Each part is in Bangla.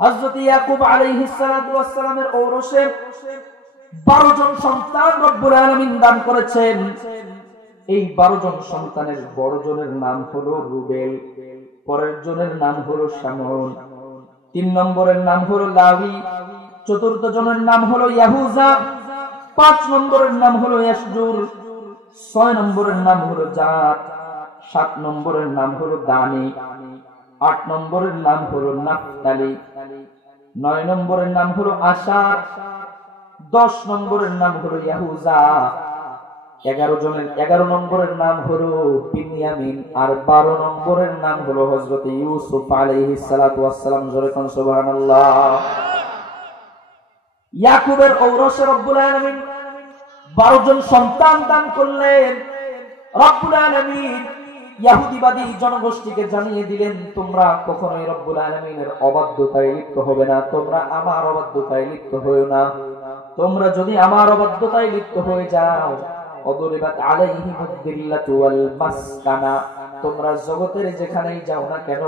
হযরত ইয়াকুব আলাইহিস সালাতু ওয়াস সালামের ঔরসে 12 জন সন্তান রব্বুল আলামিন দান করেছেন। এই 12 জন সন্তানের বড় জনের নাম হলো রুবেল, পরের জনের নাম হলো শামউন, 3 নম্বরের নাম হলো লাবি, চতুর্থ জনের নাম হলো ইয়াহুজা, 5 নম্বরের নাম হলো ইয়াশজুর, 6 নম্বরের নাম হলো জাত, 7 নম্বরের নাম হলো দানি, 8 নম্বরের নাম হলো নাফতালি, 9 নম্বরের নাম হলো আশার, 10 নম্বরের নাম হলো ইয়াহুজা, 11 নম্বরের নাম হলো বিনয়ামিন, আর 12 নম্বরের নাম হলো হযরত ইউসুফ আলাইহিস সালাতু ওয়াস সালাম। জোরে কোন সুবহানাল্লাহ। ইয়াকুবের ঔরসে রব্বুল আলামিন 12 জন সন্তান দান করলেন। রব্বুল আলামিন ইহুদিবাদী জনগোষ্ঠীকে জানিয়ে দিলেন, তোমরা কখনোই রব্বুল আলামিনের অবাধ্যতায় লিপ্ত হবে না, তোমরা আমার অবাধ্যতায় লিপ্ত হয়ো না। তোমরা যদি আমার অবাধ্যতায় লিপ্ত হয়ে যাও, অদরিবাত আলাইহিমুদ দিল্লাতু ওয়াল মাসকানা, তোমরা জগতের যেখানেই যাও না কেন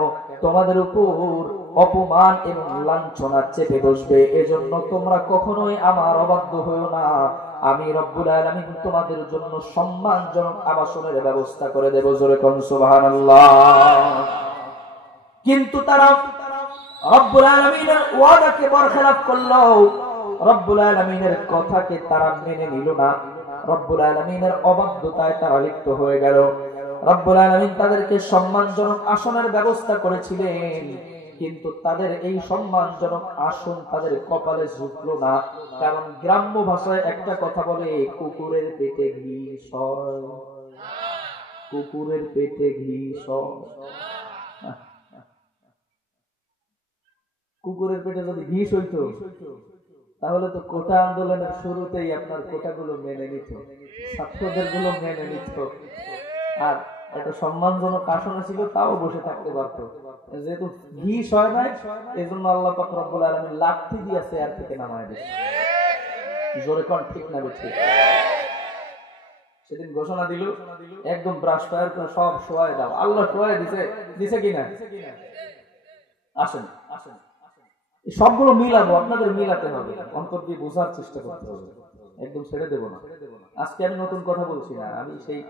তোমাদের উপর অপমান এবং লাঞ্ছনা চেপে বসবে। এজন্য তোমরা কখনোই আমার অবাধ্য হয়ো না। আমি রব্বুল আলামিন তোমাদের জন্য সম্মানজনক আবাসনের ব্যবস্থা করে দেব। জোরে কোন সুবহানাল্লাহ। কিন্তু তারা রব্বুল আলামিনের ওয়াদাকে বরখেলাপ করলো, রব্বুল আলামিনের কথাকে তারা মেনে নিল না, রব্বুল আলামিনের অবাধ্যতায় তারা লিপ্ত হয়ে গেল। রব্বুল আলামিন তাদেরকে সম্মানজনক আসনের ব্যবস্থা করেছিলেন, কিন্তু তাদের এই সম্মানজনক আসন তাদের কপালে জুটলো না। কারণ গ্রাম্য ভাষায় একটা কথা বলে, কুকুরের পেটে ঘি সয়, কুকুরের পেটে ঘি সয়। কুকুরের পেটে যদি ঘি সইতো তাহলে তো কোটা আন্দোলনের শুরুতেই আপনার কোটাগুলো মেনে নিত, ছাত্রদের গুলো মেনে নিত, আর একটা সম্মানজনক আসনে ছিল তাও বসে থাকতে পারত। যেহেতু ঘি সয় নাই, এই জন্য আল্লাহ পাক রব্বুল আলামিন লাঠি দিয়ে চেয়ার থেকে নামায় দিয়েছে। জোরে কোন ঠিক না বেঠিক? সেদিন ঘোষণা দিল, একদম ব্রাশ ফায়ার করে সব শোয়ায় দাও। আল্লাহ শোয়ায় দিছে কিনা? আসেন আসেন, সবগুলো মিলাবো, আপনাদের মিলাতে হবে, অন্তর দিয়ে বোঝার চেষ্টা করতে হবে, একদম ছেড়ে দেবো না। আজকে আমি নতুন কথা বলছি না, আমি সেই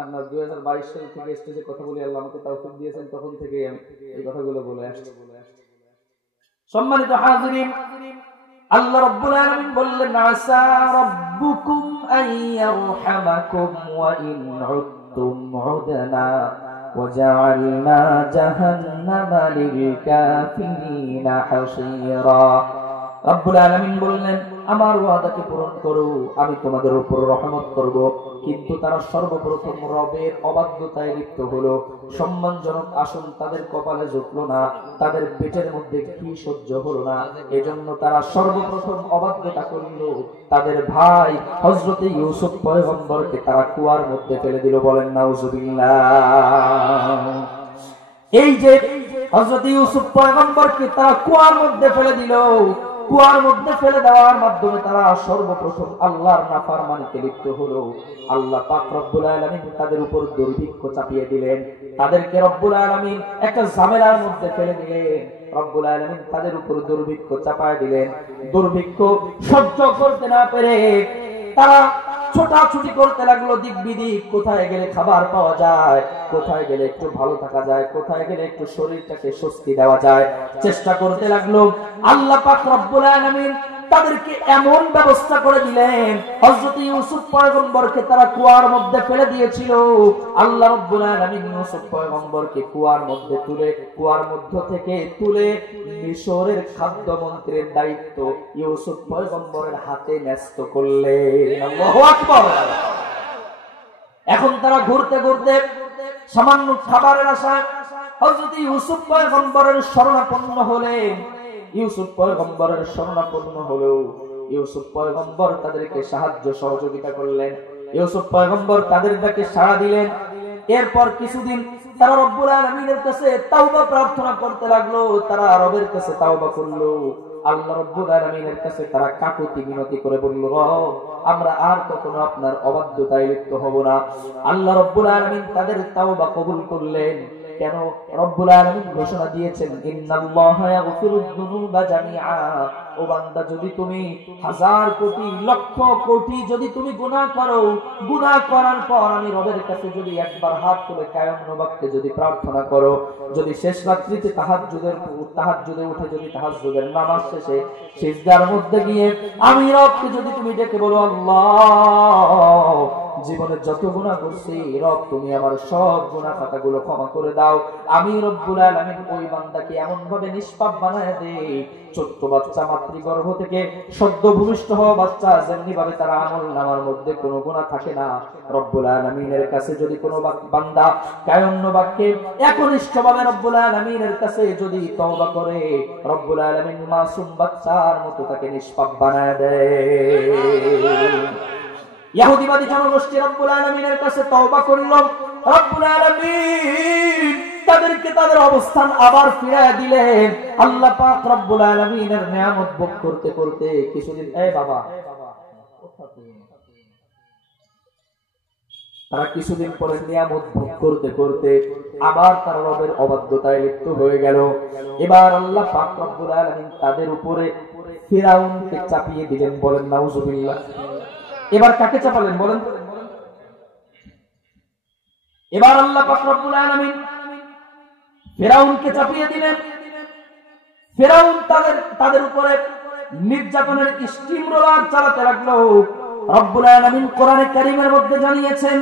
আপনার 2022 সাল থেকে স্টেজে কথা বলি, আল্লাহ আমাকে তৌফিক দিয়েছেন, তখন থেকে আমি এই কথাগুলো বলে আসছি। সম্মানিত হাজিরিন, আল্লাহ রাব্বুল আলামিন বললেন, আসা রাব্বুকুম আইয়ারহামাকুম ওয়া ইন উদতুম উদনা وجعلنا جهنم للكافرين حصيرا। রব্বুল আলামিন বললেন, আমার ওয়াদাকে পূরণ করো, আমি তোমাদের উপর রহমত করব। কিন্তু তারা সর্বপ্রথম রবের অবাধ্যতায় লিপ্ত হলো, সম্মানজনক আসন তাদের কপালে জুটলো না, তাদের পেটের মধ্যে ঘি সহ্য হলো না, এজন্য তারা সর্বপ্রথম অবাধ্যতা করল। তাদের ভাই হযরত ইউসুফ পয়গম্বরকে তারা কুয়ার মধ্যে ফেলে দিল। বলেন নাউজুবিল্লাহ। এই যে হযরত ইউসুফ পয়গম্বরকে তারা কুয়ার মধ্যে ফেলে দিল, কুয়ার মধ্যে ফেলে দেওয়ার মাধ্যমে তারা সর্বপ্রথম আল্লাহর নাফরমানিতে লিপ্ত হলো। আল্লাহ পাক রব্বুল আলামিন তাদের উপর দুর্ভিক্ষ চাপিয়ে দিলেন, তাদেরকে রব্বুল আলামিন একটা ঝামেলার মধ্যে ফেলে দিলেন। রব্বুল আলামিন তাদের উপর দুর্ভিক্ষ চাপায় দিলেন। দুর্ভিক্ষ সহ্য করতে না পেরে তারা ছোটাছুটি করতে লাগলো দিক বিদিক, কোথায় গেলে খাবার পাওয়া যায়, কোথায় গেলে একটু ভালো থাকা যায়, কোথায় গেলে একটু শরীরটাকে স্বস্তি দেওয়া যায়, চেষ্টা করতে লাগলো। আল্লাহ পাক রব্বুল আলামিন তাদেরকে এমন ব্যবস্থা করে দিলেন, হযরত ইউসুফ পয়গম্বরকে তারা কুয়ার মধ্যে ফেলে দিয়েছিল। আল্লাহ রব্বুল আলামিন ইউসুফ পয়গম্বরকে কুয়ার মধ্যে তুলে মিশরের খাদ্য মন্ত্রীর দায়িত্ব ইউসুফ পয়গম্বরের হাতে ন্যস্ত করলেন। আল্লাহু আকবার। এখন তারা ঘুরতে ঘুরতে সামান্য খাবারের আশায় হযরত ইউসুফ পয়গম্বরের শরণাপন্ন হলেন। ইউসুফ পয়গম্বরের শরণাপন্ন হলেও ইউসুফ পয়গম্বর তাদেরকে সাহায্য সহযোগিতা করলেন। ইউসুফ পয়গম্বর তাদের ডাকে সাড়া দিলেন। এরপর কিছুদিন তারা রব্বুল আলামিনের কাছে তাওবা প্রার্থনা করতে লাগলো, তারা রবের কাছে তাওবা করলো। আল্লাহ রব্বুল আলামিনের কাছে তারা কাকুতি মিনতি করে বলল, রব, আমরা আর কখনো আপনার অবাধ্যতায় লিপ্ত হব না। আল্লাহ রব্বুল আলামিন তাদের তাওবা কবুল করলেন। কেন রব্বুল আলামিন ঘোষণা দিয়েছেন ইন্নাল্লাহা ইয়াগফিরুয যুনুবা জামিআ। ও বান্দা, যদি তুমি হাজার কোটি লক্ষ কোটি যদি তুমি গুনাহ করো, গুনাহ করার পর আমি রবের কাছে যদি একবার হাত তুলে কায়ম বাক্যে যদি প্রার্থনা করো, যদি শেষ রাত্রিতে তাহাজ্জুদে উঠে যদি তাহাজ্জুদের নামাজ শেষে সিজদার মধ্যে গিয়ে আমি রবকে যদি তুমি ডেকে বলো আল্লাহ, জীবনে যত গুনাহ করছি রব তুমি আমার সব গুনাহ খাতাগুলো ক্ষমা করে দাও, আমি রব্বুল আলামিন ওই বান্দাকে এমন ভাবে নিষ্পাপ বানায় দেই, ছোট্ট বাচ্চা মাতৃগর্ভ থেকে সদ্য ভূমিষ্ঠ হওয়া বাচ্চা যেমনি ভাবে তার আমলনামার মধ্যে কোনো গুনাহ থাকে না, রব্বুল আলামিনের কাছে যদি কোনো বান্দা কায়ম বাক্যে একনিষ্ঠভাবে রব্বুল আলামিনের কাছে যদি তওবা করে, রব্বুল আলামিন মাসুম বাচ্চার মতো তাকে নিষ্পাপ বানায় দেয়। ইহুদিবাদী জনগোষ্ঠী রব্বুল আলামিনের কাছে তওবা করল, রব্বুল আলামিন তাদেরকে তাদের অবস্থান আবার ফিরিয়ে দিলেন। আল্লাহ পাক রব্বুল আলামিনের নিয়ামত ভোগ করতে করতে কিছুদিন তারা কিছুদিন পরে নিয়ামত ভোগ করতে করতে আবার তারা রবের অবাধ্যতায় লিপ্ত হয়ে গেল। এবার আল্লাহ পাক রব্বুল আলামিন তাদের উপরে ফিরাউনকে চাপিয়ে দিলেন। বলেন নাউজুবিল্লাহ। এবার কাকে চাপালেন বলেন? এবার আল্লাহ পাক রব্বুল আলামিন ফিরাউনকে চাপিয়ে দিলেন। ফিরাউন তাদের উপরে নির্যাতনের স্টিম রোলার চালাতে লাগলো। রব্বুল আলামিন কোরআনে কারীমের মধ্যে জানিয়েছেন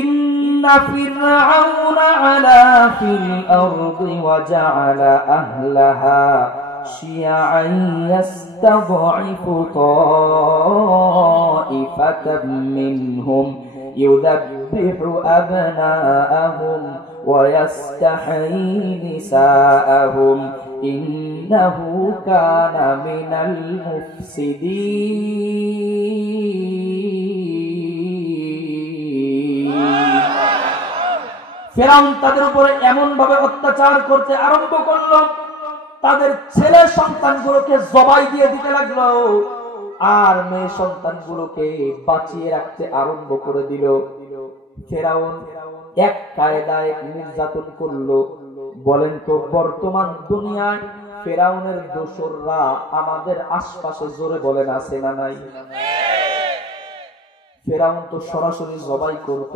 ইন্না ফিরআউনা আলা ফিল আরদি ওয়া জাআলা আহলাহা শিয়াআন ইয়াস্তাদঈফু তাঈফাতাম মিনহুম ইউযাব্বিহু আবনাআহুম ওয়া ইস্তাহয়ী নিসাআহুম ইন্নাহু কানা মিনাল মুফসিদিন। ফিরআউন তাদের উপরে এমন ভাবে অত্যাচার করতে আরম্ভ করলো, তাদের ছেলে সন্তানগুলোকে জবাই দিয়ে দিতে লাগলো আর মেয়ে সন্তানগুলোকে বাঁচিয়ে রাখতে আরম্ভ করে দিল। ফিরআউন এক কায়দায় নির্যাতন করলো। বলেন তো বর্তমান দুনিয়ায় ফিরআউনের দোসররা আমাদের আশপাশে জোরে বলেন আছে না নাই? ফিরআউন তো সরাসরি জবাই করত।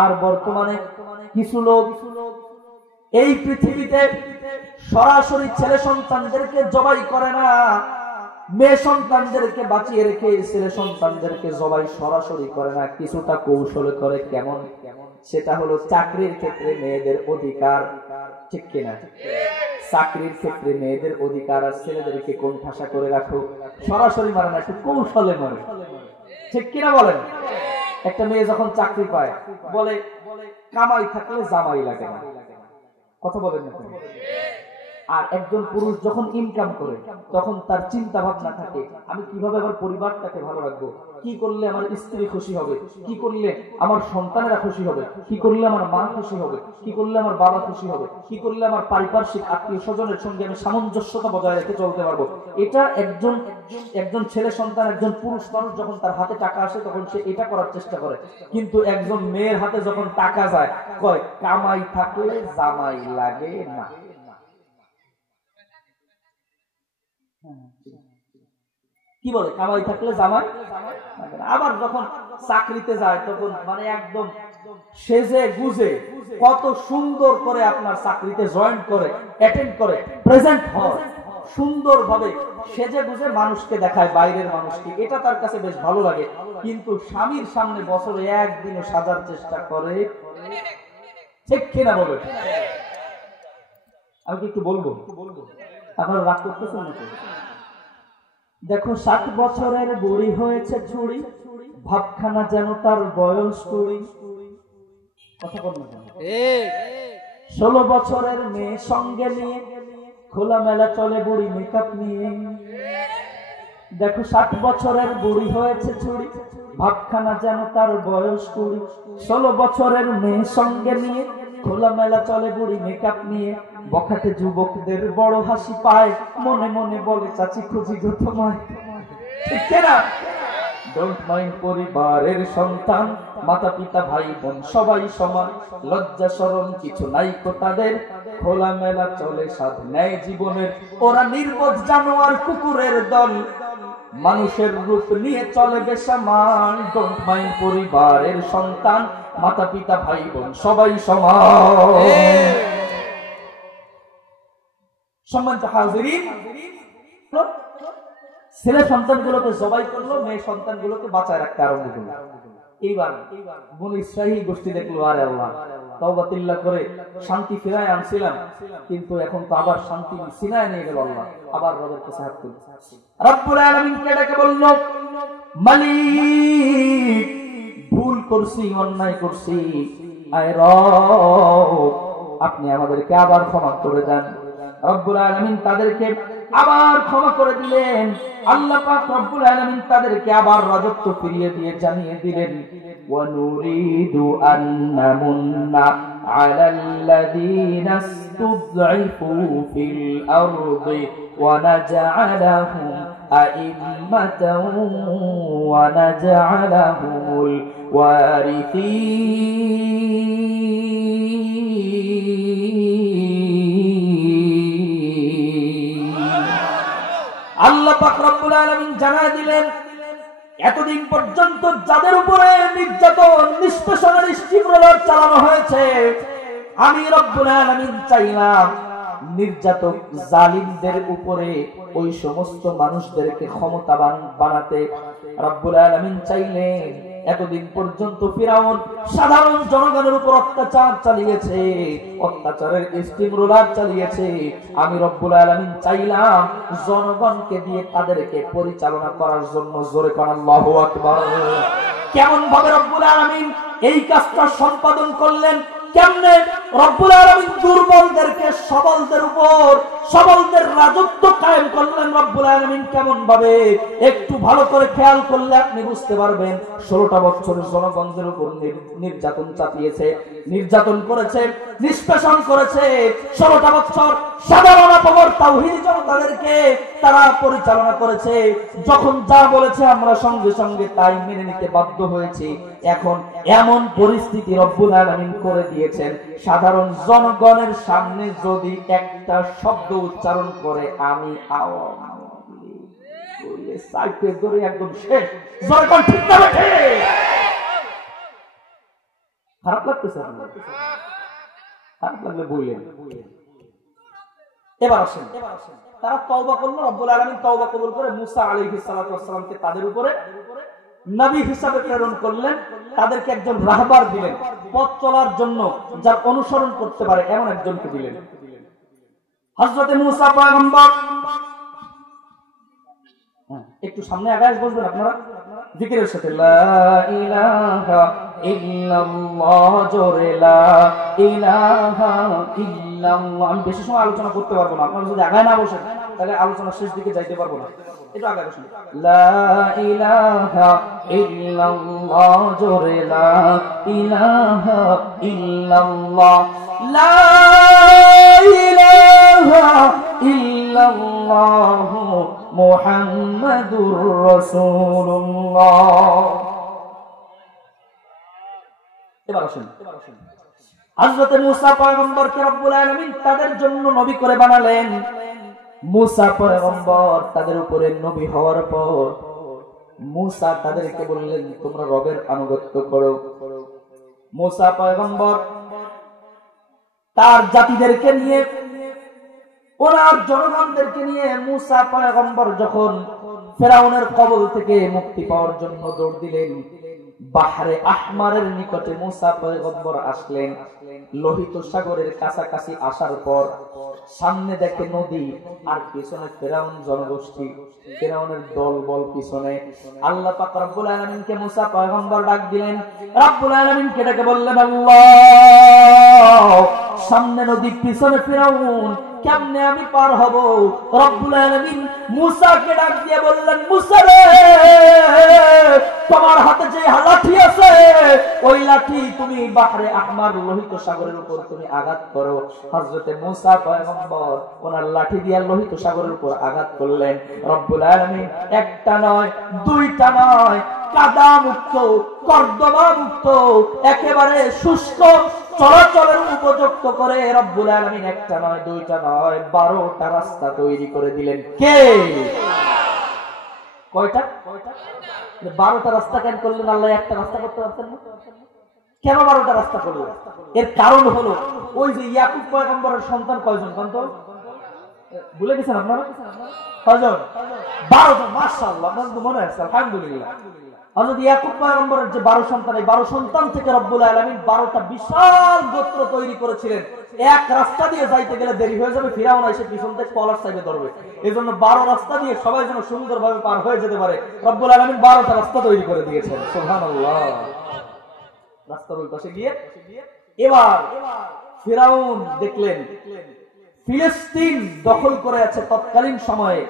আর বর্তমানে কিছু লোক এই পৃথিবীতে সরাসরি ছেলে সন্তানদেরকে জবাই করে না, মেয়ে সন্তানদেরকে বাঁচিয়ে রেখে ছেলে সন্তানদেরকে জবাই সরাসরি করে না, কিছুটা কৌশলে করে। কেমন? সেটা হলো চাকরির ক্ষেত্রে মেয়েদের অধিকার, ঠিক কিনা? চাকরির ক্ষেত্রে মেয়েদের অধিকার আর ছেলেদেরকে কোণঠাসা করে রাখো, সরাসরি মারে না, একটু কৌশলে মারে, ঠিক কিনা বলেন? একটা মেয়ে যখন চাকরি পায় বলে কামাই থাকলে জামাই লাগে না, কথা বলেন না? আর একজন পুরুষ যখন ইনকাম করে তখন তার চিন্তা ভাবনা থাকে আমি কিভাবে আমার পরিবারটাকে ভালো রাখবো, কি করলে আমার স্ত্রী খুশি হবে, কি করলে আমার সন্তানেরা খুশি হবে, কি করলে আমার মা খুশি হবে, কি করলে আমার বাবা খুশি হবে, কি করলে আমার পারিপার্শ্বিক আত্মীয় স্বজনের সঙ্গে আমি সামঞ্জস্যতা বজায় রেখে চলতে পারবো। এটা একজন ছেলে সন্তান, একজন পুরুষ মানুষ যখন তার হাতে টাকা আসে তখন সে এটা করার চেষ্টা করে। কিন্তু একজন মেয়ের হাতে যখন টাকা যায় কয় কামাই থাকলে জামাই লাগে না। কি বলে? কামাই থাকলে জামাই। আবার যখন চাকরিতে যায় তখন মানে একদম সেজে গুজে কত সুন্দর করে আপনার চাকরিতে জয়েন করে, অ্যাটেন্ড করে, প্রেজেন্ট হয় সুন্দর ভাবে, সেজে গুজে মানুষকে দেখায়, বাইরের মানুষকে, এটা তার কাছে বেশ ভালো লাগে। কিন্তু স্বামীর সামনে বছরে একদিনে সাজার চেষ্টা করে, ঠিক কিনা বলে? আমি একটু বলবো, আপনারা রাগ করতেছেন নাকি? দেখো 60 বছরের বুড়ি হয়েছে ছুরি, ভাবখানা যেন তার বয়স 20। কথা বল না? 16 বছরের মেয়ে সঙ্গে নিয়ে খোলামেলা চলে বুড়ি মেকআপ নিয়ে। দেখো 60 বছরের বুড়ি হয়েছে ছুরি, ভাবখানা যেন তার বয়স 20। 16 বছরের মেয়ে সঙ্গে নিয়ে খোলামেলা চলে বুড়ি মেকআপ নিয়ে। বখাটে যুবকদের বড় হাসি পায়, মনে মনে বলে চাচি খুঁজি গো তোমায়, ঠিক না? ডোন্ট মাইন্ড পরিবারের সন্তান, মাতা পিতা ভাই বোন সবাই সমান, লজ্জা শরম কিছু নাই কো তাদের, খোলামেলা চলে সাধ ন্যায় জীবনের, ওরা নির্বোধ জানোয়ার কুকুরের দল, মানুষের রূপ নিয়ে চলে বেসামাল। ডোন্ট মাইন্ড পরিবারের সন্তান, মাতা পিতা ভাই বোন সবাই সমান। সম্মানিত হাজিরিন, ছেলে সন্তানগুলোকে জবাই করলো, মেয়ে সন্তানগুলোকে বাঁচায় রাখতে আরম্ভ করলো। এইবার বনু ইসরাইল গোষ্ঠী দেখলো, আরে আল্লাহ, তওবাতিল্লাহ করে শান্তি ফিরায় আনছিলাম, কিন্তু এখন তো আবার শান্তি সিনায় নিয়ে গেল আল্লাহ, আবার রবের কাছে হাত তুলল। রব্বুল আলামিনকে ডেকে বলল, মালিক ভুল করছি, অন্যায় করছি, আয় রব আপনি আমাদেরকে আবার ক্ষমা করে দেন। রব্বুল আলামিন তাদেরকে আবার ক্ষমা করে দিলেন। আল্লাহ পাক রব্বুল আলামিন তাদেরকে আবার রাজত্ব ফিরিয়ে দিয়ে জানিয়ে দিলেন, ওয়া নুরিদু আন নামুন্না আলাল্লাযীনা ইসতুযইফু ফিল আরদি ওয়া নাজআলাহুম আইম্মাতাও ওয়া নাজআলাহুমুল ওয়ারিসিন। আল্লাহ পাক রব্বুল আলামিন জানায় দিলেন, এতদিন পর্যন্ত যাদের উপরে নির্যাতন, নিষ্পেষণের স্টিমরোলার চালানো হয়েছে, আমি রব্বুল আলামিন চাইলাম নির্যাতক জালিমদের উপরে ওই সমস্ত মানুষদেরকে ক্ষমতাবান বানাতে। রব্বুল আলামিন চাইলেন, এতদিন পর্যন্ত ফিরাউন সাধারণ জনগণের উপর অত্যাচার চালিয়েছে, অত্যাচারের স্টিমরোলার চালিয়েছে, আমি রব্বুল আলামিন চাইলাম জনগণকে দিয়ে তাদেরকে পরিচালনা করার জন্য। জোরে কোন আল্লাহু আকবার। কেমন ভাবে রব্বুল আলামিন এই কাজটা সম্পাদন করলেন? কেমনে রব্বুল আলামিন দুর্বলদেরকে সবলদের উপর, সবলদের রাজত্ব কায়েম করলেন রব্বুল আলামিন কেমন ভাবে? একটু ভালো করে খেয়াল করলে আপনি বুঝতে পারবেন। 16টা বছরের জনগণদের উপর নির্যাতন চাপিয়েছে, নির্যাতন করেছে, নিষ্পেষণ করেছে। 16টা বছর সাধারণ অপর তাওহীদি জনতাদেরকে তারা পরিচালনা করেছে। যখন যা বলেছে আমরা সঙ্গে সঙ্গে তাই মেনে নিতে বাধ্য হয়েছি। এখন এমন পরিস্থিতি রব্বুল আলামিন করে দিয়েছেন, সাধারণ জনগণের সামনে যদি একটা শব্দ উচ্চারণ করে আমি আওয়ামী লীগ সাইকেল ধরে একদম শেষ। জনগণ ঠিক না বেঠে? খারাপ লাগতেছে? খারাপ লাগলে বললেন। এবার আসেন, তারা তওবা করলো, রব্বুল আলামিন তওবা কবুল করে মুসা আলাইহিস সালাতু ওয়াস সালামকে তাদের উপরে নবী হিসাবে প্রেরণ করলেন। তাদেরকে একজন রাহবার দিলেন, পথ চলার জন্য যার অনুসরণ করতে পারে এমন একজনকে দিলেন। হযরতে মুসা পয়গম্বর, একটু সামনে আগায় বসবেন আপনারা জিকিরের সাথে, লা ইলাহা ইল্লাল্লাহ, জোরে লা ইলাহা ইল্লাল্লাহ। আমি বেশি সময় আলোচনা করতে পারবো না, আপনারা যদি আগায় না বসেন তাহলে আলোচনা শেষ দিকে যাইতে পারবো না। একটু আগায় বসুন। লা ইলাহা ইল্লাল্লাহ, জোরে লা ইলাহা ইল্লাল্লাহ, লা ইলাহা ইল্লাল্লাহ মুহাম্মাদুর রাসূলুল্লাহ। এবার আসুন, হযরত মুসা পয়গম্বরকে রব্বুল আলামিন তাদের জন্য নবী করে বানালেন। মুসা পয়গম্বর তাদের উপরে নবী হওয়ার পর মুসা তাদেরকে বললেন, তোমরা রবের আনুগত্য করো। মুসা পয়গম্বর তার জাতিদেরকে নিয়ে, ওনার জনগণদেরকে নিয়ে মুসা পয়গম্বর যখন ফেরাউনের কবল থেকে মুক্তি পাওয়ার জন্য দৌড় দিলেন, বাহরে আহমারের নিকটে মুসা পয়গম্বর আসলেন। লোহিত সাগরের কাছাকাছি আসার পর সামনে দেখে নদী, আর পিছনে ফেরাউন জনগোষ্ঠী, ফেরাউনের দলবল পিছনে। আল্লাহ পাক রব্বুল আলামিনকে মুসা পয়গম্বর ডাক দিলেন। রব্বুল আলামিনকে ডেকে বললেন, আল্লাহ, সামনে নদী, পিছনে ফেরাউন, কেমনে আমি পার হব? রব্বুল আলামিন মুসাকে ডাক দিয়ে বললেন, মুসা রে, তোমার হাতে যে লাঠি আছে ওই লাঠি তুমি বাহরে আহমার লোহিত সাগরের উপর তুমি আঘাত করো। হযরতে মুসা পয়গম্বর ওনার লাঠি দিয়ে লোহিত সাগরের উপর আঘাত করলেন। রব্বুল আলামিন একটা নয়, দুইটা নয়, কাদা মুক্ত, কর্দমা মুক্ত, একেবারে শুষ্ক চলাচলের উপযুক্ত করে রব্বুল আলামিন একটা নয়, দুইটা নয়, 12টা রাস্তা তৈরি করে দিলেন। কে? কয়টা? 12টা রাস্তা কেন করলেন আল্লাহ? একটা রাস্তা করতে পারতেন না? কেন 12টা রাস্তা করলেন? এর কারণ হলো ওই যে ইয়াকুব পয়গম্বরের সন্তান কয়জন? কোন তো ভুলে গেছেন আপনারা? কয়জন? 12 জন। মাশাআল্লাহ, আপনাদের তো মনে আছে, আলহামদুলিল্লাহ। হযরত ইয়াকুব পয়গম্বরের যে 12 সন্তান, এই 12 সন্তান থেকে রব্বুল আলামিন 12টা বিশাল গোত্র তৈরি করেছিলেন। এক রাস্তা দিয়ে যাইতে গেলে দেরি হয়ে যাবে, ফিরাউন এসে পিছন থেকে কলার সাইডে ধরবে। এজন্য 12 রাস্তা দিয়ে সবাই যেন সুন্দরভাবে পার হয়ে যেতে পারে, রব্বুল আলামিন 12টা রাস্তা তৈরি করে দিয়েছেন। সুবহানাল্লাহ। রাস্তার ওই পাশে গিয়ে এবার ফিরাউন দেখলেন ফিলিস্তিন দখল করে আছে তৎকালীন সময়ে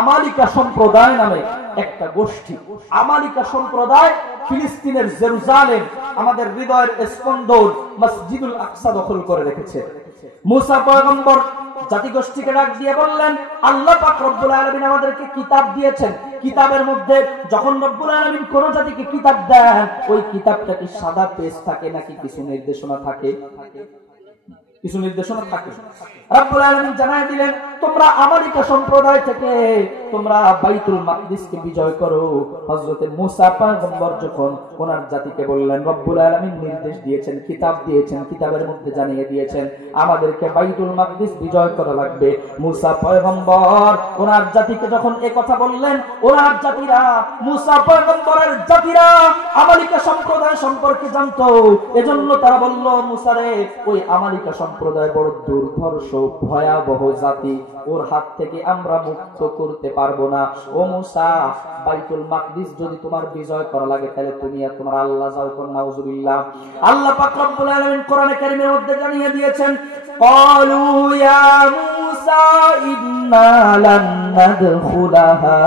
আমালিকা সম্প্রদায় নামে একটা গোষ্ঠী। আমালিকা সম্প্রদায় ফিলিস্তিনের জেরুজালেম, আমাদের হৃদয়ের স্পন্দন মসজিদুল আকসা দখল করে রেখেছে। মুসা পয়গম্বর জাতিগোষ্ঠীকে ডাক দিয়ে বললেন, আল্লাহ পাক রব্বুল আলামিন আমাদেরকে কিতাব দিয়েছেন। কিতাবের মধ্যে যখন রব্বুল আলামিন কোন জাতিকে কিতাব দেন, ওই কিতাবটা কি সাদা পেজ থাকে নাকি কিছু নির্দেশনা থাকে? কিছু নির্দেশনা থাকে। রব্বুল আলামিন জানায় দিলেন, তোমরা আমালিকা সম্প্রদায় থেকে তোমরা বাইতুল মাকদিসকে বিজয় করো। হযরত মুসা পয়গম্বর যখন ওনার জাতিকে বললেন, রব্বুল আলামিন নির্দেশ দিয়েছেন, কিতাব দিয়েছেন, কিতাবের মধ্যে জানিয়ে দিয়েছেন আমাদেরকে বাইতুল মাকদিস বিজয় করা লাগবে। মুসা পয়গম্বর ওনার জাতিকে যখন এই কথা বললেন, ওনার জাতিরা, মুসা পয়গম্বরের জাতিরা আমালিকা সম্প্রদায় সম্পর্কে জানতো। এজন্য তারা বলল, মুসারে, ওই আমালিকা সম্প্রদায় বড় দুর্ধর্ষ ভয়াবহ জাতি, ওর হাত থেকে আমরা মুক্ত করতে পারবো না। ও মুসা, বাইতুল মাকদিস যদি তোমার বিজয় করা লাগে তাহলে তুমি আর তোমার আল্লাহ যাও। নাউজুবিল্লাহ। আল্লাহ পাক রব্বুল আলামিন কোরআনে কারীমের মধ্যে জানিয়ে দিয়েছেন, ক্বালু ইয়া মুসা ইন্না লান নাদখুলাহা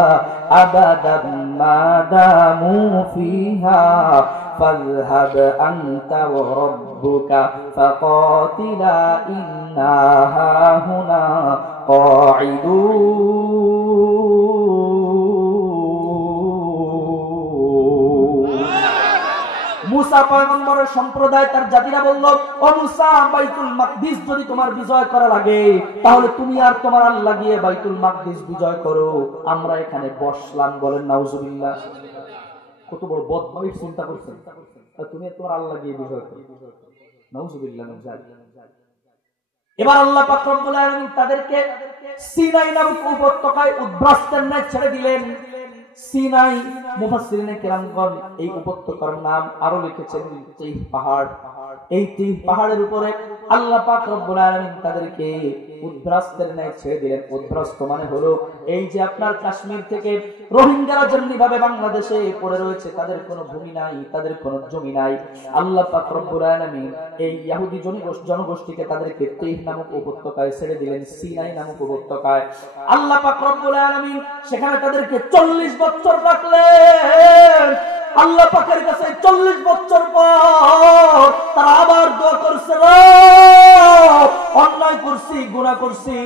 আবাদান মা দামু ফিহা ফাযহাব আনতা ওয়া রাব্বুকা ফাকাতিলা ইন্না হাহুনা কাঈদুন। মুসা পয়গম্বরের সম্প্রদায় তার জাতিরা বলল, ও মুসা, বাইতুল মাকদিস যদি তোমার বিজয় করা লাগে তাহলে তুমি আর তোমার আল্লাহ গিয়ে বাইতুল মাকদিস বিজয় করো, আমরা এখানে বসলাম। বলেন নাউজুবিল্লাহ। কত বড় বদমাইশ চিন্তা করছেন, তুমি আর তোমার আল্লাহ গিয়ে বিজয় করো। নাউজুবিল্লাহ। এবার আল্লাহ পাক রব্বুল আলামিন তাদেরকে সিনাই নামক উপত্যকায় উদ্ভ্রাস্তের ন্যায় ছেড়ে দিলেন। সিনাই, মুফাসসিরিনে কেরামগণ এই উপত্যকার নাম আরো লিখেছেন তিহ পাহাড়। এই তিহ পাহাড়ের উপরে আল্লাহ পাক রব্বুল আলামিন তাদেরকে উদ্ভ্রাস্তের ন্যায় ছেড়ে দিলেন। উদ্ভ্রাস্ত মানে হলো এই যে আপনার কাশ্মীর থেকে রোহিঙ্গারা যেমনি ভাবে বাংলাদেশে পড়ে রয়েছে, তাদের কোনো ভূমি নাই, তাদের কোনো জমি নাই। আল্লাহ পাক রব্বুল আলামিন এই ইহুদি জনগোষ্ঠীকে তাদেরকে তিহ নামক উপত্যকায় ছেড়ে দিলেন, সিনাই নামক উপত্যকায়। আল্লাহ পাক রব্বুল আলামিন সেখানে তাদেরকে 40 বছর রাখলেন। আল্লাহ পাকের কাছে 40 বছর পর তারা আবার দোয়া করছে, অন্যায় করছি, গুনাহ করছি,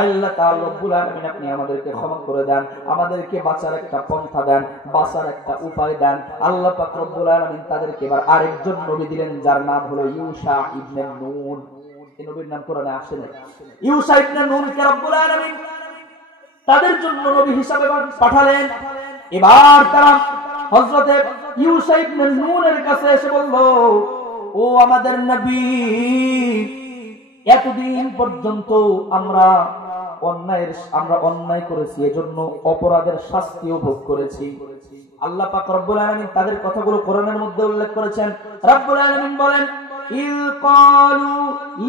আল্লাহ তাআলা রব্বুল আলামিন আপনি আমাদেরকে ক্ষমা করে দেন, আমাদেরকে বাঁচার একটা পন্থা দেন, বাঁচার একটা উপায় দেন। আল্লাহ পাক রব্বুল আলামিন তাদেরকে এবার আরেকজন নবী দিলেন, যার নাম হলো ইউশা ইবনে নুন। এই নবীর নাম কোরআনে আসে না। ইউশা ইবনে নুনকে রব্বুল আলামিন তাদের জন্য নবী হিসাবে পাঠালেন। এবার তারা হযরত ইউশা ইবনে নুনের কাছে এসে বলল, ও আমাদের নবী, এতদিন পর্যন্ত আমরা অন্যায় করেছি, এজন্য অপরাধের শাস্তিও ভোগ করেছি। আল্লাহ পাক রব্বুল আলামিন তাদের কথাগুলো কোরআনের মধ্যে উল্লেখ করেছেন। রব্বুল আলামিন বলেন, ইল ক্বালু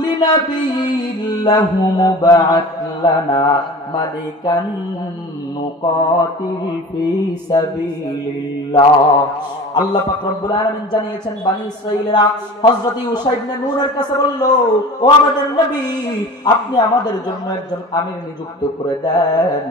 লিনাবিয়্যিন লাহুম বা'আথ লানা মালিকান নুকাতিল ফি সাবিলিল্লাহ। আল্লাহ পাক রব্বুল আলামিন জানিয়েছেন, বনি ইসরাঈলরা হযরত ইউশা ইবনে নূনের কাছে বলল, ও আমাদের নবী, আপনি আমাদের জন্য একজন আমির নিযুক্ত করে দেন,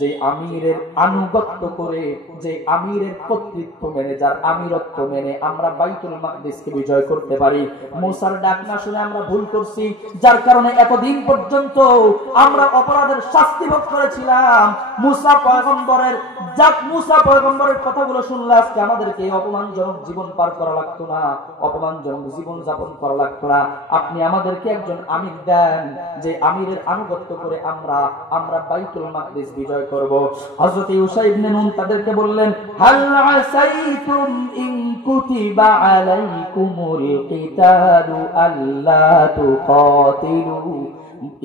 যে আমিরের আনুগত্য করে, যে আমিরের কর্তৃত্ব মেনে, যার আমিরত্ব মেনে আমরা বাইতুল মাকদিসকে বিজয় করতে পারি। মুসার ডাক না শুনে আমরা ভুল করছি, যার কারণে এতদিন পর্যন্ত আমরা অপরাধের শাস্তি ভোগ করেছিলাম। মুসা পয়গম্বরের কথাগুলো শুনলে আজকে আমাদেরকে এই অপমানজনক জীবন পার করা লাগতো না, অপমানজনক জীবন যাপন করা লাগতো না। আপনি আমাদেরকে একজন আমির দেন, যে আমিরের আনুগত্য করে আমরা বাইতুল মাকদিস বিজয় করব। হযরত ইউসা ইবনে নুন তাদেরকে বললেন, হাল আসাইতুম ইন কুতিবা আলাইকুমুল কিতালু আল্লা তুকাতিলু।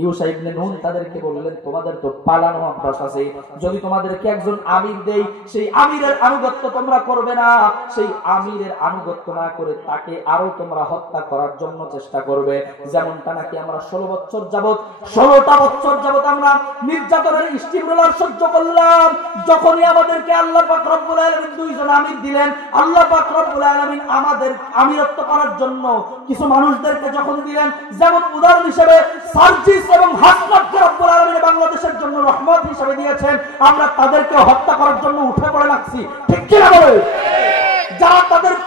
ইউসা ইবনে নুন তাদেরকে বললেন, তোমাদের তো পালানো অভ্যাস আছে, যদি তোমাদেরকে একজন আমির দেই, সেই আমিরের আনুগত্য তোমরা করবে না, সেই আমিরের আনুগত্য না করে তাকে আরো তোমরা হত্যা করার জন্য চেষ্টা করবে। যেমনটা নাকি আমরা 16টা বছর যাবত আমরা নির্যাতনের স্টিমরোলার সহ্য করলাম। যখনই আমাদেরকে আল্লাহ পাক রব্বুল আলামিন দুইজন আমির দিলেন, আল্লাহ পাক রব্বুল আলামিন আমাদের আমিরত্ব করার জন্য কিছু মানুষদেরকে যখন দিলেন, যেমন উদাহরণ হিসেবে এবং হাসনাতকে রব্বুল আলামিন বাংলাদেশের জন্য রহমত হিসেবে দিয়েছেন, আমরা তাদেরকে হত্যা করার জন্য উঠে পড়ে লাগছি, ঠিক কি না বলে? যারা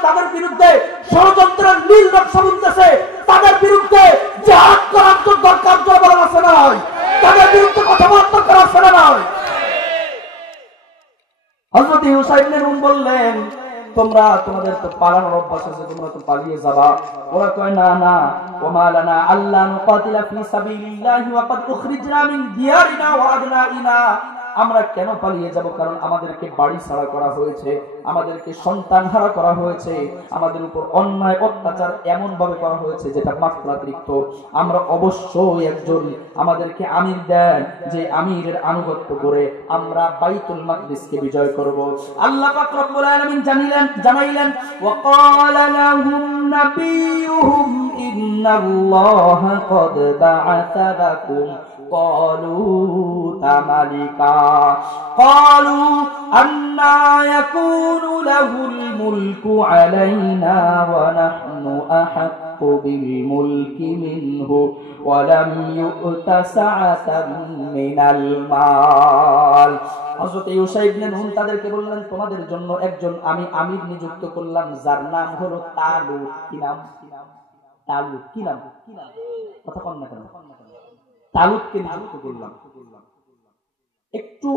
তাদের বিরুদ্ধে ষড়যন্ত্রের নীল নকশা বুনতেছে, তাদের বিরুদ্ধে জিহাদ করার দরকার বলা আছে না, তাদের বিরুদ্ধে কথাবার্তা করা আছে না। হযরত ইউসা ইবনে নুন বললেন, তোমাদের তো পালানোর অভ্যাস আছে, তোমরা তো পালিয়ে যাবা। ওরা কয়, না না, ওমা লানা আল্লা নুকাতিলা ফি সাবিলিল্লাহি ওয়া কাদ উখরিজনা মিন দিয়ারিনা ওয়া আবনাইনা। আমরা কেন পালিয়ে যাব? কারণ আমাদেরকে বাড়ি ছাড়া করা হয়েছে, আমাদেরকে সন্তান হারা করা হয়েছে, আমাদের উপর অন্যায় অত্যাচার এমন ভাবে করা হয়েছে যেটা মাত্রাতিরিক্ত। আমরা অবশ্যই একজন আমাদেরকে আমির দেন, যে আমিরের আনুগত্য করে আমরা বাইতুল মাকদিসকে বিজয় করব। আল্লাহ পাক রব্বুল আলামিন জানাইলেন, ওয়া ক্বালা লাহুম নাবিয়ুহুম ইন্নাল্লাহা ক্বাদ বা'আসা লাকুম طالوت ملكا قالوا أنى يكون له الملك علينا ونحن أحق بالملك منه ولم يؤت سعة من المال। হযরত ইউসা ইবনে নুন তাদেরকে বললেন, তোমাদের জন্য একজন আমি আমির নিযুক্ত করলাম, যার নাম হলো তালুত। কি নাম? তালুত। কি নাম? কথা কম না কেন? তালুতকে নিযুক্ত করলাম। একটু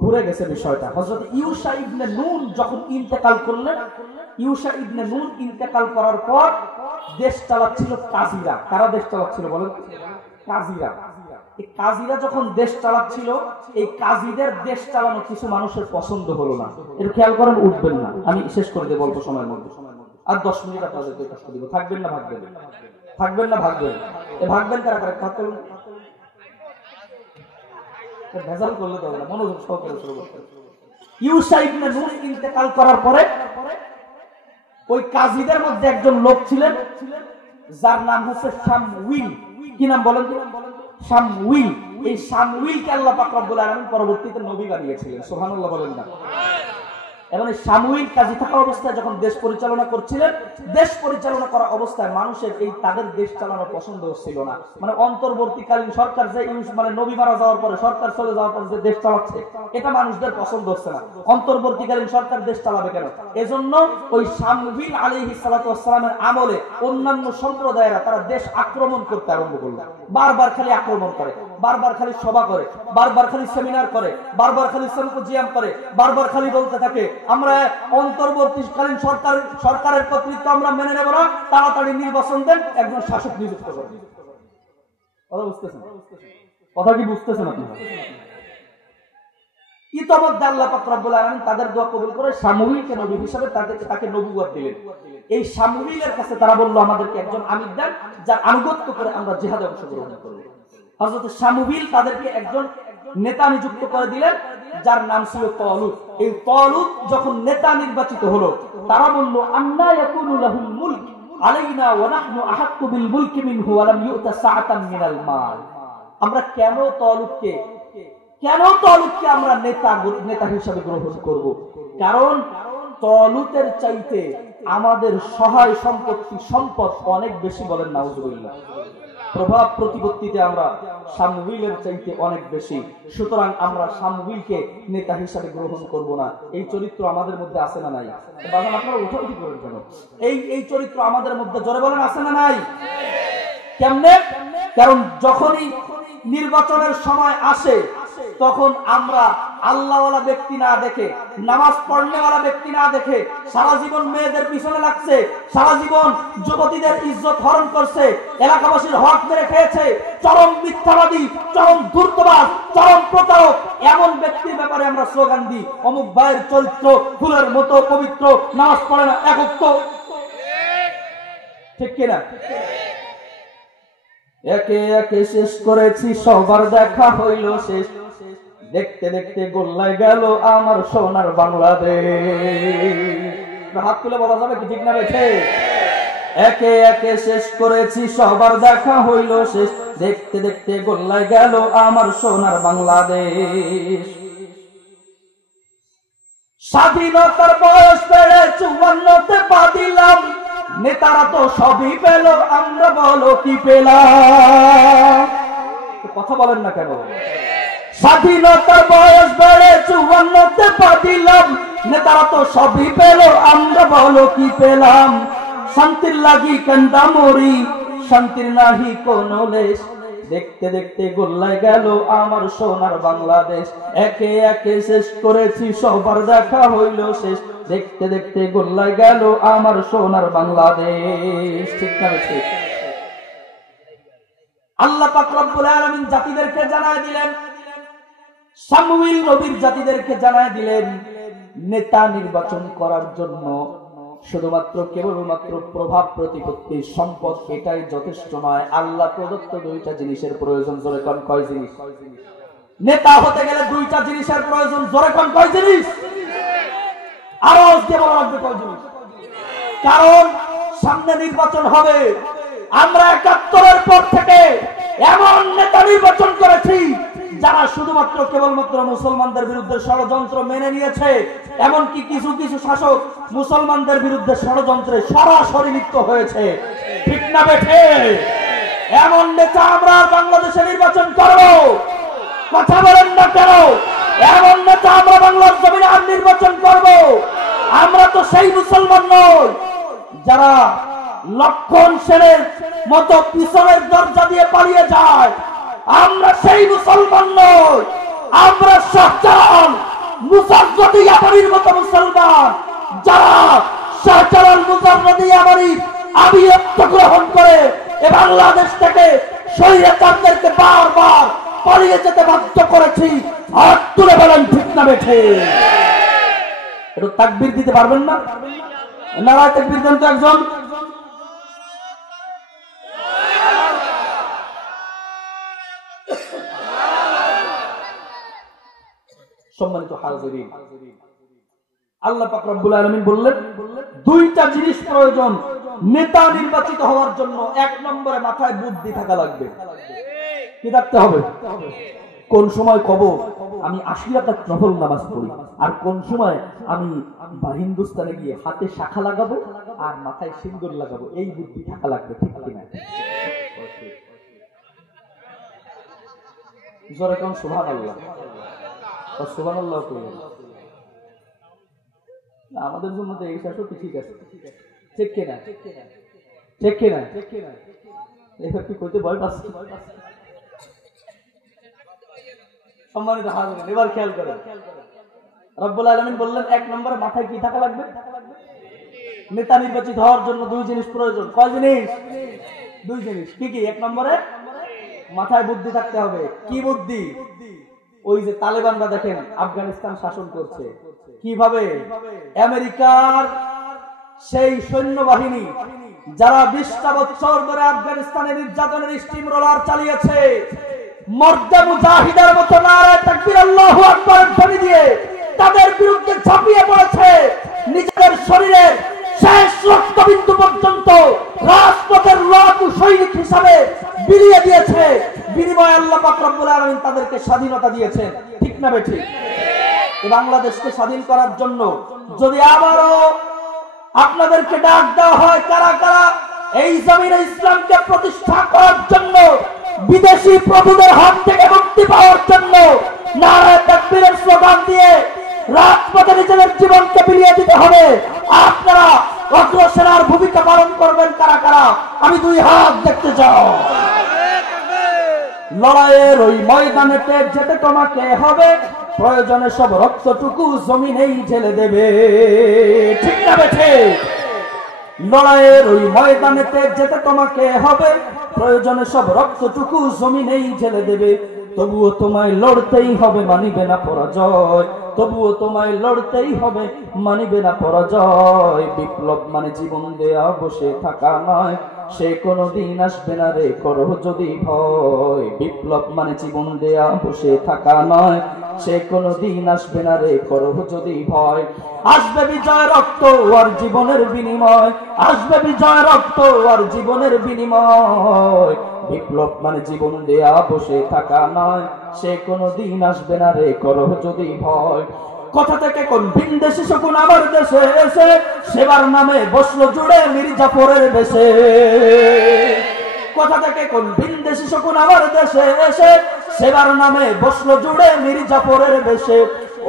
ঘুরে গেছে বিষয়টা। হযরত ইউসা ইবনে নুন যখন ইন্তেকাল করলেন, ইউসা ইবনে নুন ইন্তেকাল করার পর দেশ চালাচ্ছিল কাজীরা। কারা দেশ চালাচ্ছিল বলেন? কাজীরা। এই কাজীরা যখন দেশ চালাচ্ছিল, এই কাজীদের দেশ চালানো কিছু মানুষের পছন্দ হলো না। এটা খেয়াল করেন, উঠবেন না, আমি শেষ করে দেব অল্প সময়ের মধ্যে। আর 10 মিনিট আপনাদেরকে কষ্ট দিব। থাকবেন না ভাগবেন? থাকবেন না ভাগবেন? ভাগবেন কারা কারা? থাকবেন? ভেজাল করলে তো হবে না, মনোযোগ সহকারে শুরু করতে। ইউসা ইবনে নুন ইন্তেকাল করার পরে ওই কাজীদের মধ্যে একজন লোক ছিলেন, যার নাম হচ্ছে শামউইল। কি নাম বলেন? শামউইল। এই শামউইলকে আল্লাহ পাক রব্বুল আলামিন পরবর্তীতে নবী বানিয়েছিলেন। সুবহানাল্লাহ বলেন না? এবং শামউইল কাজী থাকা অবস্থায় যখন দেশ পরিচালনা করছিলেন, দেশ পরিচালনা করা অবস্থায় মানুষের তাদের দেশ চালানো পছন্দ হচ্ছিল না। মানে অন্তর্বর্তীকালীন সরকার যে মানে নবী মারা যাওয়ার পরে, সরকার চলে যাওয়ার পরে যে দেশ চালাচ্ছে, এটা মানুষদের পছন্দ হচ্ছে না। অন্তর্বর্তীকালীন সরকার দেশ চালাবে কেন? এজন্য ওই শামউইল আলাইহিস সালাতু ওয়াস সালামের আমলে অন্যান্য সম্প্রদায়েরা তারা দেশ আক্রমণ করতে আরম্ভ করলো। বারবার খালি আক্রমণ করে, বারবার খালি সভা করে, বারবার খালি সেমিনার করে, বারবার খালি সিম্পোজিয়াম করে, বারবার খালি বলতে থাকে, আমরা অন্তর্বর্তীকালীন সরকারের কর্তৃত্ব আমরা মেনে নেব না, তাড়াতাড়ি নির্বাচন দেন, একজন শাসক নিযুক্ত করেন। কথা বুঝতেছেন? কথা কি বুঝতেছেন আপনারা? ইতোমধ্যে আল্লাহ পাক রব্বুল আলামিন তাদের দোয়া কবুল করে শামউইলকে নবী হিসেবে তাকে নবুয়ত দিলেন। এই শামউইলের কাছে তারা বলল, আমাদেরকে একজন আমির দেন, যার আনুগত্য করে আমরা জিহাদে অংশগ্রহণ করব। হযরত শামউইল তাদেরকে একজন নেতা নিযুক্ত করে দিলেন, যার নাম ছিল তালুত। এই তালুত যখন নেতা নির্বাচিত হলো, তারা বলল, আন্না ইয়াকুনু লাহুল মুলক আলাইনা ওয়া নাহনু আহাক্কু বিল মুলকি মিনহু ওয়া লাম ইউতা সাআতান মিনাল মাল। আমরা কেন তালুতকে আমরা নেতা হিসেবে গ্রহণ করব? কারণ তালুতের চাইতে আমাদের সহায় সম্পদ অনেক বেশি। বলেন নাউজুবিল্লাহ। প্রভাব প্রতিপত্তিতে আমরা সামুয়েলের চাইতে অনেক বেশি। সুতরাং আমরা সামুয়েলকে নেতা হিসাবে গ্রহণ করব না। এই চরিত্র আমাদের মধ্যে আছে না নাই? বাজান আপনারা উঠাউঠি করেন কেন? এই চরিত্র আমাদের মধ্যে, জোরে বলেন, আছে না নাই? কেমনে? কারণ যখনই নির্বাচনের সময় আসে তখন আমরা আল্লাহওয়ালা ব্যক্তি না দেখে, নামাজ পড়নেওয়ালা ব্যক্তি না দেখে, সারা জীবন মেয়েদের পিছনে লাগছে, সারা জীবন যুবতীদের ইজ্জত হরণ করছে, এলাকাবাসীর হক মেরে খেয়েছে, চরম মিথ্যাবাদী, চরম ধূর্তবাজ, চরম প্রতারক, এমন ব্যক্তির ব্যাপারে আমরা স্লোগান দিই, অমুক ভাইয়ের চরিত্র ফুলের মতো পবিত্র, নামাজ পড়ে না, একত্ব। ঠিক কিনা? একে একে শেষ করেছি, সবার দেখা হইল শেষ, দেখতে দেখতে গোল্লায় গেল আমার সোনার বাংলাদেশ। হাত তুলে বলা যাবে কি ঠিক না বেঠে? একে একে শেষ করেছি, সবার দেখা হইল শেষ, দেখতে দেখতে গোল্লায় গেল আমার সোনার বাংলাদেশ। স্বাধীনতার বয়স বেড়ে 54তে পা দিলাম, নেতারা তো সবই পেল, আমরা বলো কি পেলাম? কথা বলেন না কেন? স্বাধীনতার বয়স বেড়ে 54তে পা দিলাম, নেতারা তো সবই পেল, আমরা বলো কি পেলাম? শান্তির লাগি কান্দা মরি, শান্তির নাহি কোন লেশ, দেখতে দেখতে গোল্লায় গেল আমার সোনার বাংলাদেশ। একে একে শেষ করেছি, সবার দেখা হইল শেষ, দেখতে দেখতে গোল্লায় গেল আমার সোনার বাংলাদেশ। ঠিক না? ঠিক। আল্লাহ পাক রব্বুল আলামিন জাতিদেরকে জানায় দিলেন, সামুয়েল নবীর জাতিদেরকে জানায় দিলেন, নেতা নির্বাচন করার জন্য শুধুমাত্র কেবলমাত্র প্রভাব প্রতিপত্তি সম্পদ এটাই যথেষ্ট নয়। আল্লাহ প্রদত্ত দুইটা জিনিসের প্রয়োজন। জোরে কোন কয় জিনিস? নেতা হতে গেলে দুইটা জিনিসের প্রয়োজন। জোরে কোন কয় জিনিস? আরো দিয়ে বলা লাগবে কয় জিনিস? কারণ সামনে নির্বাচন হবে। আমরা 71-এর পর থেকে এমন নেতা নির্বাচন করেছি যারা শুধুমাত্র কেবলমাত্র মুসলমানদের বিরুদ্ধে ষড়যন্ত্র মেনে নিয়েছে, এমনকি কিছু কিছু শাসক মুসলমানদের বিরুদ্ধে ষড়যন্ত্রে সরাসরি লিপ্ত হয়েছে। ঠিক না বেঠে? এমন নেতা আমরা বাংলাদেশে নির্বাচন করব। কথা বলেন না কেন? এমন নেতা আমরা বাংলার জমিনে আর নির্বাচন করব। আমরা তো সেই মুসলমান নই যারা লক্ষণ সেনের মতো পিছনের দরজা দিয়ে পালিয়ে যায়। আমরা সেই মুসলমান নই। আমরা শাহজালাল মুজাদ্দিদ ইয়ামানির মতো মুসলমান যারা শাহজালাল মুজাদ্দিদ ইয়ামানির আবিয়ত্ত গ্রহণ করে এ বাংলাদেশ থেকে স্বৈরাচারদেরকে বারবার পালিয়ে যেতে বাধ্য করেছি। হাত তুলে বলেন ঠিক না বেঠে? একটু তাকবীর দিতে পারবেন না? নারায়ে তাকবীর দেন তো একজন। সম্মানিত হাজিরিন, আল্লাহ পাক রব্বুল আলামিন বললেন দুইটা জিনিস প্রয়োজন নেতা নির্বাচিত হওয়ার জন্য। এক নম্বরে মাথায় বুদ্ধি থাকা লাগবে। কি থাকতে হবে? কোন সময় কব আমি 80 রাকাত নফল নামাজ পড়ি, আর কোন সময় আমি হিন্দুস্তানে গিয়ে হাতে শাখা লাগাবো আর মাথায় সিন্দুর লাগাবো, এই বুদ্ধি থাকা লাগবে। ঠিক কিনা? জোরে কোন সুবহানাল্লাহ। সুবহানাল্লাহ কইলেন। আমাদের জন্য তো এই শাসক ঠিক আছে। ঠিক কিনা? ঠিক কিনা? এবার কি কইতে ভয় পাচ্ছি? সম্মানিত হাজিরিন, এবার খেয়াল করেন, রব্বুল আলামিন বললেন এক নম্বরে মাথায় কি থাকা লাগবে? নেতা নির্বাচিত হওয়ার জন্য দুই জিনিস প্রয়োজন। কয় জিনিস? দুই জিনিস। কি কি? এক নম্বরে মাথায় বুদ্ধি থাকতে হবে। কি বুদ্ধি? ওই যে তালেবানরা দেখেন আফগানিস্তান শাসন করছে কিভাবে, আমেরিকার সেই সৈন্যবাহিনী যারা 20টা বছর ধরে আফগানিস্তানের নির্যাতনের স্টিম রোলার চালিয়েছে, মর্দে মুজাহিদের মতো নারায়ে তাকবীর আল্লাহু আকবার ধ্বনি দিয়ে তাদের বিরুদ্ধে ঝাঁপিয়ে পড়েছে। নিজেদের শরীরের শেষ রক্তবিন্দু পর্যন্ত রাজপথের লড়াকু সৈনিক হিসাবে বিলিয়ে দিয়েছে। বিনিময়ে আল্লাহ পাক রব্বুল আলামিন তাদেরকে স্বাধীনতা দিয়েছেন। ঠিক না বেঠিক? বাংলাদেশকে স্বাধীন করার জন্য যদি আবারও আপনাদেরকে ডাক দেওয়া হয়, কারা কারা এই জমিনে ইসলামকে প্রতিষ্ঠা করার জন্য, বিদেশি প্রভুদের হাত থেকে মুক্তি পাওয়ার জন্য নারায়ে তাকবীরের স্লোগান দিয়ে রাজপথে নিজেদের জীবনকে বিলিয়ে দিতে হবে। আপনারা অগ্রসেনার ভূমিকা পালন করবেন কারা কারা? আমি দুই হাত দেখতে চাও। লড়াইয়ের ওই ময়দানেতে যেতে তোমাকে হবে, প্রয়োজনে সব রক্তটুকু জমিনেই ঢেলে দেবে। ঠিক না বেঠে? লড়াইয়ের ওই ময়দানেতে যেতে তোমাকে হবে, প্রয়োজনে সব রক্তটুকু জমিনেই ঢেলে দেবে। তবুও তোমায় লড়তেই হবে, মানিবে না পরাজয়। তবুও তোমায় লড়তেই হবে, মানিবে না পরাজয়। বিপ্লব মানে জীবন দেয়া বসে থাকা নয়, সে কোনদিন আসবে না রে করো যদি ভয়। বিপ্লব মানে জীবন দেয়া বসে থাকা নয়, সে কোনদিন আসবে না রে করো যদি ভয়। আসবে বিজয় রক্ত আর জীবনের বিনিময়, আসবে বিজয় রক্ত আর জীবনের বিনিময়। বিপ্লব মানে জীবন দেয়া বসে থাকা নয়, সে কোনদিন আসবে না রে করো যদি ভয়। কথা থেকে কোন ভিনদেশি শকুন আমার দেশে এসে সেবার নামে বসলো জুড়ে মির্জাফরের বেশে। কথা থেকে কোন ভিনদেশি শকুন আমার দেশে এসে সেবার নামে বসলো জুড়ে মির্জাফরের বেশে।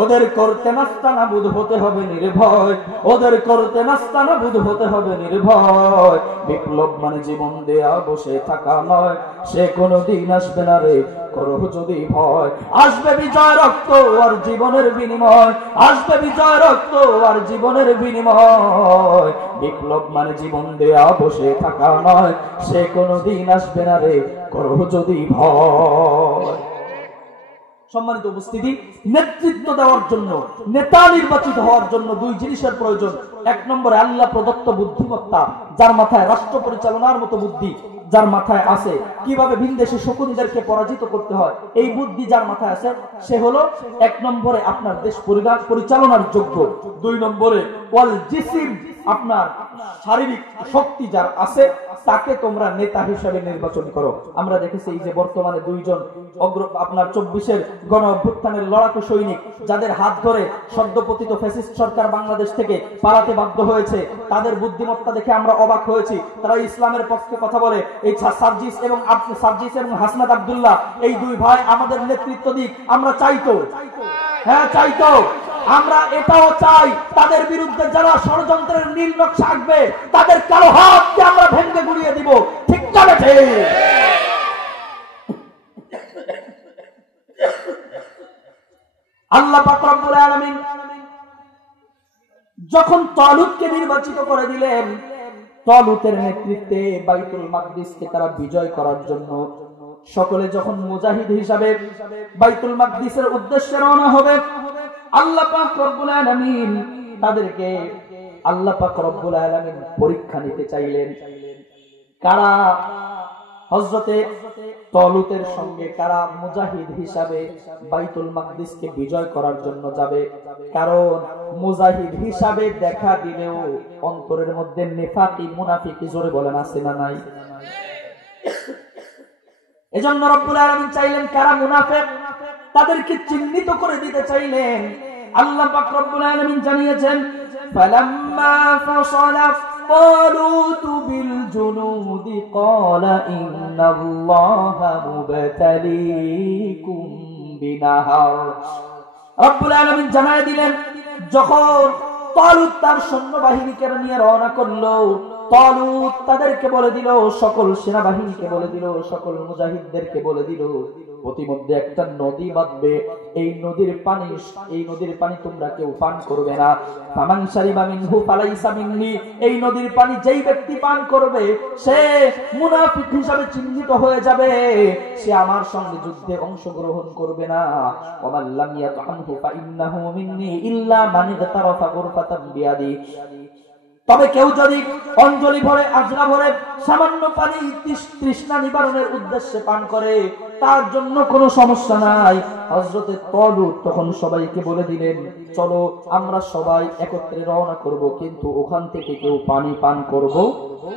ওদের করতে নাস্তানাবুদ হতে হবে নির্ভয়, ওদের করতে নাস্তানাবুদ হতে হবে নির্ভয়। বিপ্লব মানে জীবন দেয়া বসে থাকা নয়, সে কোনদিন আসবে না রে করো যদি ভয়। আসবে বিজয় রক্ত আর জীবনের বিনিময়, আসবে বিজয় রক্ত আর জীবনের বিনিময়। বিপ্লব মানে জীবন দেয়া বসে থাকা নয়, সে কোনদিন আসবে না রে করো যদি ভয়। সম্মানিত উপস্থিতি, নেতৃত্ব দেওয়ার জন্য, নেতা নির্বাচিত হওয়ার জন্য দুই জিনিসের প্রয়োজন। এক নম্বরে আল্লাহ প্রদত্ত বুদ্ধিমত্তা, যার মাথায় রাষ্ট্র পরিচালনার মতো বুদ্ধি যার মাথায় আছে, কিভাবে ভিনদেশি শকুনদেরকে পরাজিত করতে হয় এই বুদ্ধি যার মাথায় আছে, সে হলো এক নম্বরে আপনার দেশ পরিচালনার যোগ্য। দুই নম্বরে ওয়াল জিসিম, আপনার শারীরিক শক্তি যার আছে, তাকে তোমরা নেতা হিসেবে নির্বাচন করো। আমরা দেখেছি এই যে বর্তমানে দুইজন আপনার 24-এর গণ অভ্যুত্থানের লড়াকু সৈনিক, যাদের হাত ধরে সদ্যপতিত ফ্যাসিস্ট সরকার বাংলাদেশ থেকে পালাতে বাধ্য হয়েছে, তাদের বুদ্ধিমত্তা দেখে আমরা অবাক হয়েছি। তারা ইসলামের পক্ষে কথা বলে। এই সার্জিস এবং হাসনাত আব্দুল্লাহ, এই দুই ভাই আমাদের নেতৃত্ব দিক, আমরা চাইতো, হ্যাঁ চাইতো। আমরা এটাও চাই তাদের বিরুদ্ধে যারা ষড়যন্ত্রের নীল নকশা আঁকবে, তাদের কালো হাতকে আমরা ভেঙে গুড়িয়ে দিব। ঠিক না বেঠে? আল্লাহ পাক রব্বুল আলামিন যখন তালুতকে নির্বাচিত করে দিলেন, তালুতের নেতৃত্বে বাইতুল মাকদিসকে তারা বিজয় করার জন্য সকলে যখন মুজাহিদ হিসাবে বাইতুল মাকদিসের উদ্দেশ্যে রওনা হবে, আল্লাহ পাক রব্বুল আলামিন তাদেরকে আল্লাহ পাক রব্বুল আলামিন পরীক্ষা নিতে চাইলেন। কারা হযরতে তালুতের সঙ্গে কারা মুজাহিদ হিসাবে বাইতুল মাকদিসকে বিজয় করার জন্য যাবে? কারণ মুজাহিদ হিসাবে দেখা দিলেও অন্তরের মধ্যে নিফাকি মুনাফিকি জোরে বলেন আছে না নাই? এজন্য রব্বুল আলামিন চাইলেন কারা মুনাফিক তাদেরকে চিহ্নিত করে দিতে চাইলেন। আল্লাহ পাক রব্বুল আলামিন জানিয়েছেন, ফালাম্মা ফাসালা طالوت بالجنود قال إن الله مبتليكم بنهر। রব্বুল আলামিন জানায় দিলেন, যখন তালুত তার সৈন্যবাহিনীকে নিয়ে রওনা করলো, তালুত তাদেরকে বলে দিল, সকল সেনাবাহিনীকে বলে দিল, সকল মুজাহিদদেরকে বলে দিল, প্রতিমধ্যে একটা নদী বাঁধবে, এই নদীর পানি তোমরা কেউ পান করবে না। ফামান শারিবা মিনহু ফালাইসা মিন্নি, এই নদীর পানি যেই ব্যক্তি পান করবে সে মুনাফিক হিসাবে চিহ্নিত হয়ে যাবে, সে আমার সঙ্গে যুদ্ধে অংশগ্রহণ করবে না। ওয়ামান লাম ইয়াতআমহু ফাইন্নাহু মিন্নি ইল্লা মান ইগতারাফা গুরফাতাম বিয়াদি। তবে কেউ যদি অঞ্জলি ভরে আজরা ভরে সামান্য পানি তৃষ্ণা নিবারণের উদ্দেশ্যে পান করে, তার জন্য কোনো সমস্যা নাই। হযরতে তালুত তখন সবাইকে বলে দিলেন, চলো আমরা সবাই একত্রে রওনা করব, কিন্তু ওখান থেকে কেউ পানি পান করব